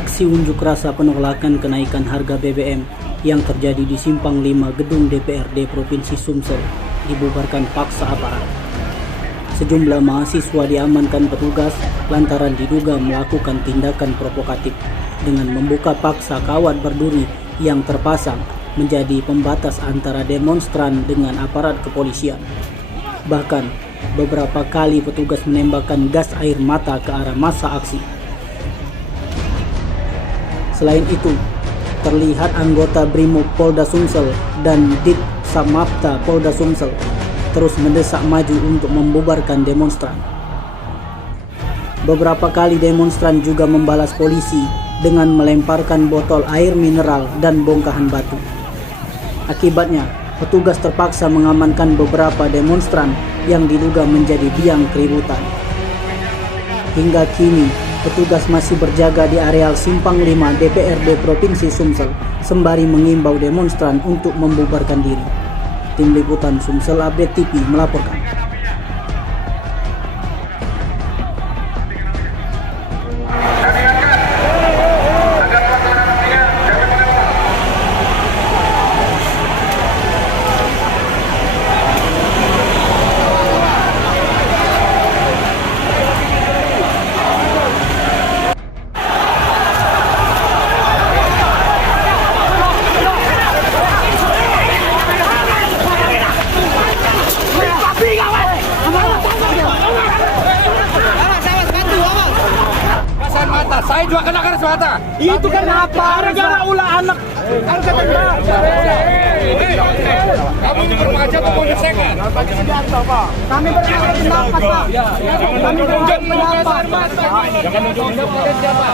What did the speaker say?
Aksi unjuk rasa penolakan kenaikan harga BBM yang terjadi di Simpang 5 Gedung DPRD Provinsi Sumsel dibubarkan paksa aparat. Sejumlah mahasiswa diamankan petugas lantaran diduga melakukan tindakan provokatif dengan membuka paksa kawat berduri yang terpasang menjadi pembatas antara demonstran dengan aparat kepolisian. Bahkan, beberapa kali petugas menembakkan gas air mata ke arah massa aksi. Selain itu, terlihat anggota Brimob Polda Sumsel dan Dit Samapta Polda Sumsel terus mendesak maju untuk membubarkan demonstran. Beberapa kali demonstran juga membalas polisi dengan melemparkan botol air mineral dan bongkahan batu. Akibatnya, petugas terpaksa mengamankan beberapa demonstran yang diduga menjadi biang keributan. Hingga kini, petugas masih berjaga di areal Simpang 5 DPRD Provinsi Sumsel sembari mengimbau demonstran untuk membubarkan diri. Tim Liputan Sumsel Update TV melaporkan. Saya juga kena garis mata. Itu kan apa? Gara-gara ulah anak. Harus ketembak. Kamu nyuruh aja ke polisi kan? Kami berbeda pendapat, Pak. Kami berbeda pendapat. Jangan nunjuk-nunjuk siapa?